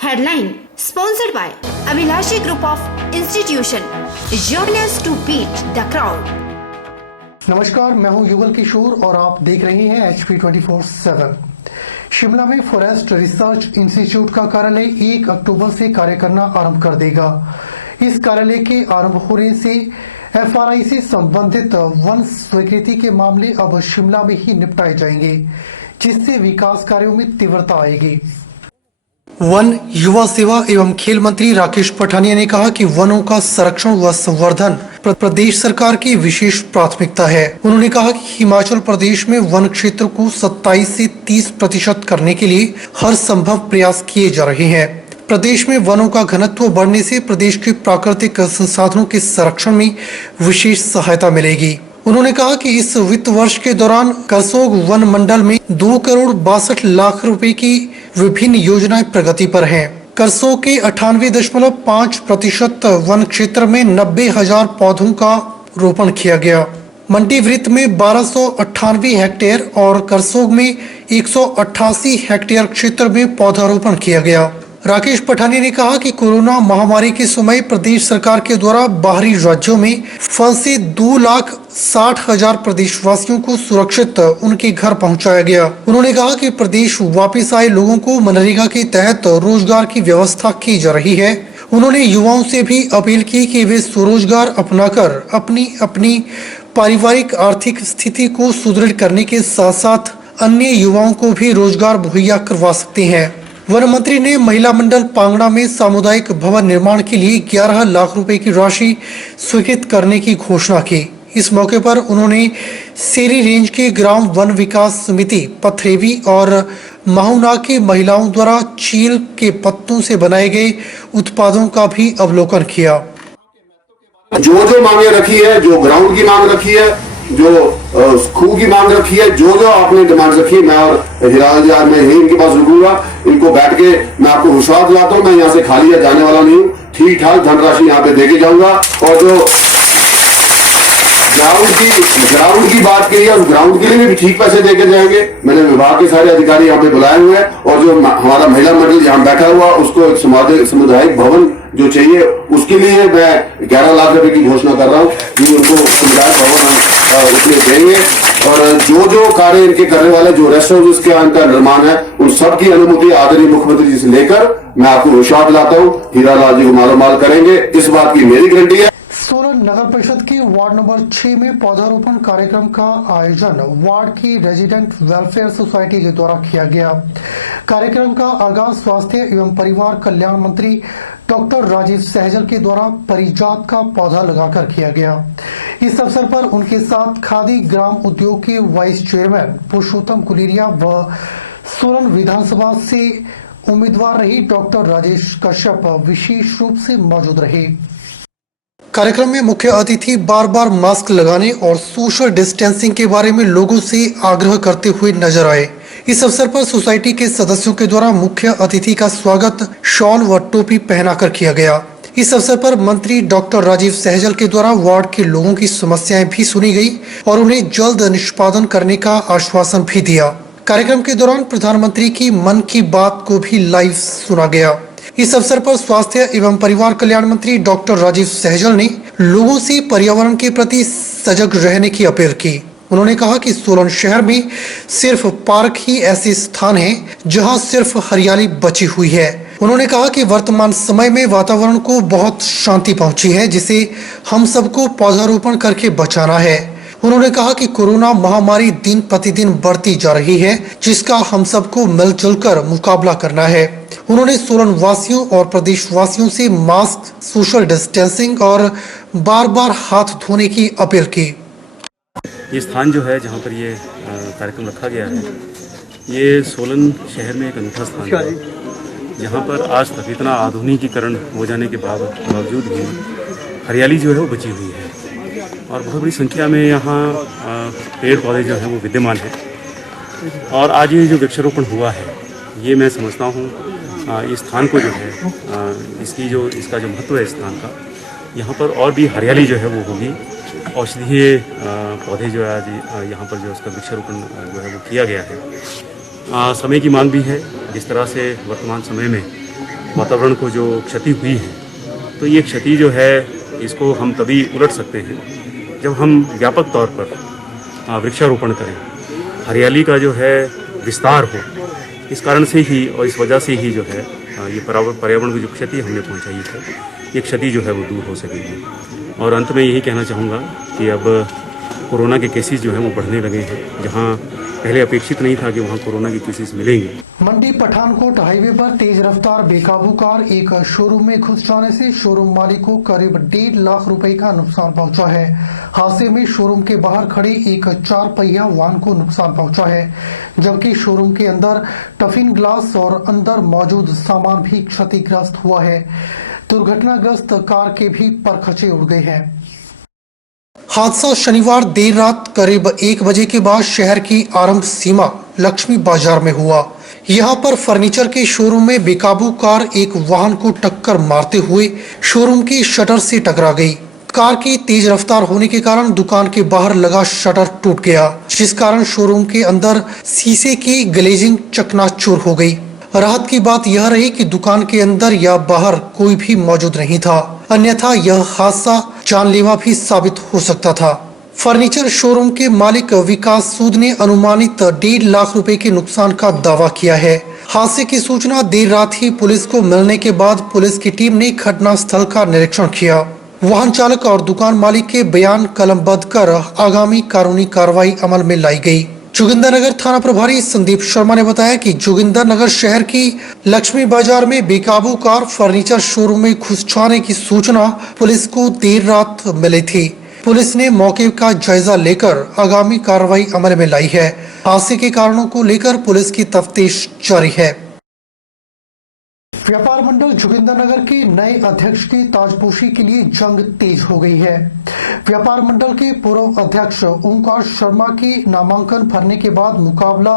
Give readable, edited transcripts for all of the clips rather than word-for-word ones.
Headline sponsored by Abhilashi Group of Institution. Join us to beat the crowd. नमस्कार, मैं हूं युगल किशोर और आप देख रहे हैं HP 24/7। शिमला में फॉरेस्ट रिसर्च इंस्टीट्यूट का कार्यालय 1 अक्टूबर से कार्य करना आरंभ कर देगा। इस कार्यालय के आरंभ होने से FRI से संबंधित वन स्वीकृति के मामले अब शिमला में ही निपटाए जाएंगे, जिससे विकास कार्यों में तीव्रता आएगी। वन, युवा सेवा एवं खेल मंत्री राकेश पठानिया ने कहा कि वनों का संरक्षण व संवर्धन प्रदेश सरकार की विशेष प्राथमिकता है। उन्होंने कहा कि हिमाचल प्रदेश में वन क्षेत्र को 27 से 30% करने के लिए हर संभव प्रयास किए जा रहे हैं। प्रदेश में वनों का घनत्व बढ़ने से प्रदेश के प्राकृतिक संसाधनों के संरक्षण में विशेष सहायता मिलेगी। उन्होंने कहा कि इस वित्त वर्ष के दौरान करसोग वन मंडल में 2 करोड़ 62 लाख रुपए की विभिन्न योजनाएं प्रगति पर हैं। करसोग के 98.5% वन क्षेत्र में 90,000 पौधों का रोपण किया गया। मंडी वृत्त में 1298 हेक्टेयर और करसोग में 188 हेक्टेयर क्षेत्र में पौधारोपण किया गया। राकेश पठानिया ने कहा कि कोरोना महामारी के समय प्रदेश सरकार के द्वारा बाहरी राज्यों में फंसे 2,60,000 प्रदेशवासियों को सुरक्षित उनके घर पहुंचाया गया। उन्होंने कहा कि प्रदेश वापस आए लोगों को मनरेगा के तहत रोजगार की व्यवस्था की जा रही है। उन्होंने युवाओं से भी अपील की कि वे स्वरोजगार अपनाकर अपनी पारिवारिक आर्थिक स्थिति को सुदृढ़ करने के साथ साथ अन्य युवाओं को भी रोजगार मुहैया करवा सकते हैं। वन मंत्री ने महिला मंडल पांगड़ा में सामुदायिक भवन निर्माण के लिए 11 लाख रुपए की राशि स्वीकृत करने की घोषणा की। इस मौके पर उन्होंने सेरी रेंज के ग्राम वन विकास समिति पथरेवी और माहुना की महिलाओं द्वारा चील के पत्तों से बनाए गए उत्पादों का भी अवलोकन किया। जो मांगे रखी है, जो ग्राउंड की मांग रखी है, जो खूह की मांग रखी है, जो आपने डिमांड रखी है, मैं और हिराल जी मैं यही इनके पास रुकूंगा। इनको बैठ के मैं आपको विश्वास दिलाता हूँ, मैं यहाँ से खाली जाने वाला नहीं हूँ। ठीक ठाक धनराशि यहाँ पे देके जाऊंगा। और जो ग्राउंड की बात की है, उस ग्राउंड के लिए भी ठीक पैसे देके जाएंगे। मैंने विभाग के सारे अधिकारी यहाँ पे बुलाए हुए हैं और जो हमारा महिला मंडल यहाँ बैठा हुआ उसको एक सामुदायिक भवन जो चाहिए उसके लिए मैं 11 लाख रुपए की घोषणा कर रहा हूँ कि उनको सामुदायिक भवन उसमें देंगे। और जो कार्य इनके करने वाले जो रेस्ट हाउस के इनका निर्माण है उन सब की अनुमति आदरणीय मुख्यमंत्री जी से लेकर मैं आपको विश्वास दिलाता हूँ हीरालाल जी को मालोमाल करेंगे, इस बात की मेरी गारंटी है। सोलन नगर परिषद की वार्ड नंबर 6 में पौधारोपण कार्यक्रम का आयोजन वार्ड की रेजिडेंट वेलफेयर सोसाइटी के द्वारा किया गया। कार्यक्रम का आगाज स्वास्थ्य एवं परिवार कल्याण मंत्री डॉक्टर राजीव सहजल के द्वारा परिजात का पौधा लगाकर किया गया। इस अवसर पर उनके साथ खादी ग्राम उद्योग के वाइस चेयरमैन पुरुषोत्तम कुलेरिया व सोलन विधानसभा से उम्मीदवार रही डॉक्टर राजेश कश्यप विशेष रूप से मौजूद रहे। कार्यक्रम में मुख्य अतिथि बार बार मास्क लगाने और सोशल डिस्टेंसिंग के बारे में लोगों से आग्रह करते हुए नजर आए। इस अवसर पर सोसाइटी के सदस्यों के द्वारा मुख्य अतिथि का स्वागत शॉल व टोपी पहनाकर किया गया। इस अवसर पर मंत्री डॉक्टर राजीव सहजल के द्वारा वार्ड के लोगों की समस्याएं भी सुनी गई और उन्हें जल्द निष्पादन करने का आश्वासन भी दिया। कार्यक्रम के दौरान प्रधानमंत्री की मन की बात को भी लाइव सुना गया। इस अवसर पर स्वास्थ्य एवं परिवार कल्याण मंत्री डॉक्टर राजीव सहजल ने लोगों से पर्यावरण के प्रति सजग रहने की अपील की। उन्होंने कहा कि सोलन शहर में सिर्फ पार्क ही ऐसे स्थान हैं जहां सिर्फ हरियाली बची हुई है। उन्होंने कहा कि वर्तमान समय में वातावरण को बहुत शांति पहुंची है, जिसे हम सबको पौधारोपण करके बचाना है। उन्होंने कहा कि कोरोना महामारी दिन प्रतिदिन बढ़ती जा रही है, जिसका हम सबको मिलजुल कर मुकाबला करना है। उन्होंने सोलन वासियों और प्रदेश वासियों से मास्क, सोशल डिस्टेंसिंग और बार बार हाथ धोने की अपील की। ये स्थान जो है जहाँ पर ये कार्यक्रम रखा गया है, ये सोलन शहर में एक अनूठा स्थान है, जहाँ पर आज तक इतना आधुनिकीकरण हो जाने के बावजूद भी हरियाली जो है वो बची हुई है और बहुत बड़ी संख्या में यहाँ पेड़ पौधे जो हैं वो विद्यमान हैं। और आज ये जो वृक्षारोपण हुआ है, ये मैं समझता हूँ इस स्थान को जो है इसका जो महत्व है इस स्थान का, यहाँ पर और भी हरियाली जो है वो होगी। औषधीय पौधे जो है आज यहाँ पर जो उसका वृक्षारोपण जो है वो किया गया है। समय की मांग भी है। जिस तरह से वर्तमान समय में वातावरण को जो क्षति हुई है, तो ये क्षति जो है इसको हम तभी उलट सकते हैं जब हम व्यापक तौर पर वृक्षारोपण करें, हरियाली का जो है विस्तार हो। इस कारण से ही और इस वजह से ही जो है ये पर्यावरण की जो क्षति हमने पहुंचाई है, ये क्षति जो है वो दूर हो सकेगी। और अंत में यही कहना चाहूँगा कि अब कोरोना के केसेस जो हैं वो बढ़ने लगे हैं, जहाँ पहले अपेक्षित नहीं था कि वहाँ कोरोना के केसेस मिलेंगे। मंडी पठानकोट हाईवे पर तेज रफ्तार बेकाबू कार एक शोरूम में घुस जाने से शोरूम मालिक को करीब 1.5 लाख रुपए का नुकसान पहुंचा है। हादसे में शोरूम के बाहर खड़े एक 4 पहिया वाहन को नुकसान पहुंचा है, जबकि शोरूम के अंदर टफिन ग्लास और अंदर मौजूद सामान भी क्षतिग्रस्त हुआ है। दुर्घटनाग्रस्त कार के भी परखचे उड़ गए हैं। हादसा शनिवार देर रात करीब 1 बजे के बाद शहर की आरंभ सीमा लक्ष्मी बाजार में हुआ। यहाँ पर फर्नीचर के शोरूम में बेकाबू कार एक वाहन को टक्कर मारते हुए शोरूम की शटर से टकरा गई। कार की तेज रफ्तार होने के कारण दुकान के बाहर लगा शटर टूट गया, जिस कारण शोरूम के अंदर शीशे की ग्लेजिंग चकनाचूर हो गई। राहत की बात यह रही कि दुकान के अंदर या बाहर कोई भी मौजूद नहीं था, अन्यथा यह हादसा जानलेवा भी साबित हो सकता था। फर्नीचर शोरूम के मालिक विकास सूद ने अनुमानित 1.5 लाख रुपए के नुकसान का दावा किया है। हादसे की सूचना देर रात ही पुलिस को मिलने के बाद पुलिस की टीम ने घटना स्थल का निरीक्षण किया। वाहन चालक और दुकान मालिक के बयान कलमबद्ध कर आगामी कानूनी कार्रवाई अमल में लाई गई। जोगिंदरनगर थाना प्रभारी संदीप शर्मा ने बताया कि जोगिंदरनगर शहर की लक्ष्मी बाजार में बेकाबू कार फर्नीचर शोरूम में घुस जाने की सूचना पुलिस को देर रात मिली थी। पुलिस ने मौके का जायजा लेकर आगामी कार्रवाई अमल में लाई है। हादसे के कारणों को लेकर पुलिस की तफ्तीश जारी है। व्यापार मंडल जोगिंदरनगर के नए अध्यक्ष की ताजपोशी के लिए जंग तेज हो गई है। व्यापार मंडल के पूर्व अध्यक्ष ओंकार शर्मा के नामांकन भरने के बाद मुकाबला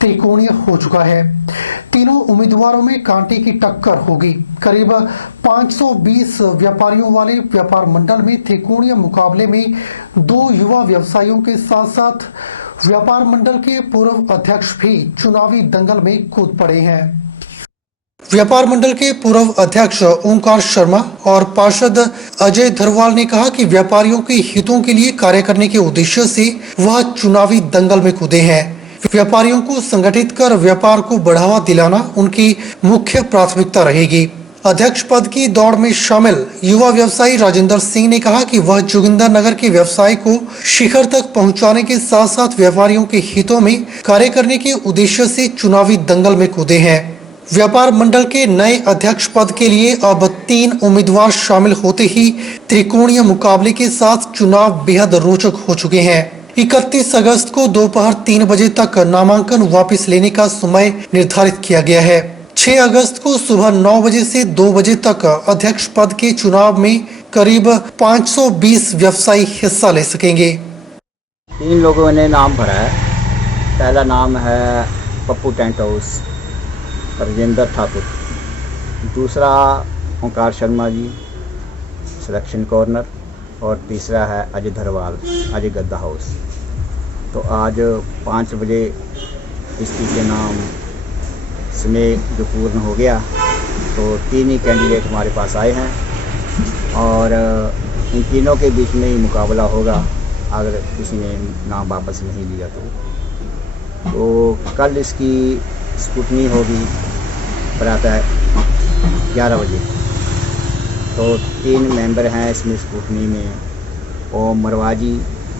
त्रिकोणीय हो चुका है। तीनों उम्मीदवारों में कांटे की टक्कर होगी। करीब 520 व्यापारियों वाले व्यापार मंडल में त्रिकोणीय मुकाबले में 2 युवा व्यवसायियों के साथ साथ व्यापार मंडल के पूर्व अध्यक्ष भी चुनावी दंगल में कूद पड़े हैं। व्यापार मंडल के पूर्व अध्यक्ष ओंकार शर्मा और पार्षद अजय धरवाल ने कहा कि व्यापारियों के हितों के लिए कार्य करने के उद्देश्य से वह चुनावी दंगल में कूदे हैं। व्यापारियों को संगठित कर व्यापार को बढ़ावा दिलाना उनकी मुख्य प्राथमिकता रहेगी। अध्यक्ष पद की दौड़ में शामिल युवा व्यवसायी राजेंद्र सिंह ने कहा कि वह जोगिंदरनगर के व्यवसाय को शिखर तक पहुंचाने के साथ साथ व्यापारियों के हितों में कार्य करने के उद्देश्य से चुनावी दंगल में कूदे हैं। व्यापार मंडल के नए अध्यक्ष पद के लिए अब 3 उम्मीदवार शामिल होते ही त्रिकोणीय मुकाबले के साथ चुनाव बेहद रोचक हो चुके हैं। 31 अगस्त को दोपहर 3 बजे तक नामांकन वापस लेने का समय निर्धारित किया गया है। 6 अगस्त को सुबह 9 बजे से 2 बजे तक अध्यक्ष पद के चुनाव में करीब 520 व्यवसायी हिस्सा ले सकेंगे। 3 लोगों ने नाम भरा है। पहला नाम है पप्पू टेंट हाउस राजेंद्र ठाकुर, दूसरा ओंकार शर्मा जी सिलेक्शन कॉर्नर और तीसरा है अजय धरवाल अजय गद्दा हाउस। तो आज 5 बजे किसी के नाम समय जो पूर्ण हो गया तो 3 ही कैंडिडेट हमारे पास आए हैं और इन तीनों के बीच में ही मुकाबला होगा। अगर किसी ने नाम वापस नहीं लिया तो कल इसकी स्कूटनी होगी प्रातः 11 बजे। तो 3 मेंबर हैं इसमें स्कूटनी में, ओम मरवाजी,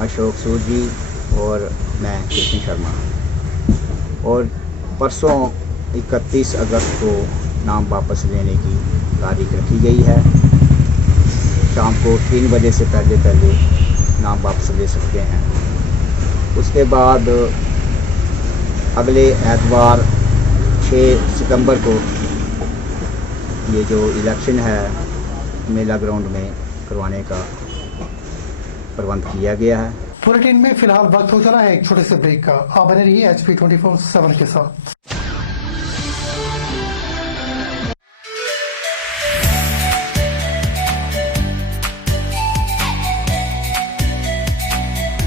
अशोक सूद जी और मैं कृष्ण शर्मा। और परसों 31 अगस्त को नाम वापस लेने की तारीख रखी गई है। शाम को 3 बजे से पहले नाम वापस ले सकते हैं। उसके बाद अगले एतवार 6 सितंबर को ये जो इलेक्शन है मेला ग्राउंड में करवाने का प्रबंध किया गया है। बुलेटिन में फिलहाल वक्त हो चला है एक छोटे से ब्रेक का। आप बने रहिए HP 24/7 के साथ।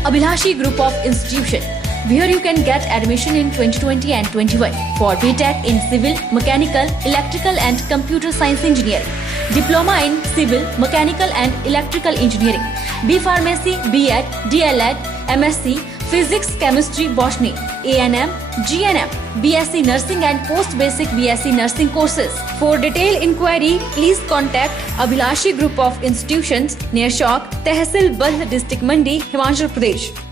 Abhilashi Group of Institution, where you can get admission in 2020 and 21 for BTech in Civil, Mechanical, Electrical and Computer Science Engineering, Diploma in Civil, Mechanical and Electrical Engineering, B Pharmacy, B.Ed, D.Led, MSc, Physics, Chemistry, Botany, A&M, GNM, BSc Nursing and Post Basic BSc Nursing courses. For detailed inquiry, please contact Abhilashi Group of Institutions near Chowk, Tehsil Bald District Mandi, Himachal Pradesh.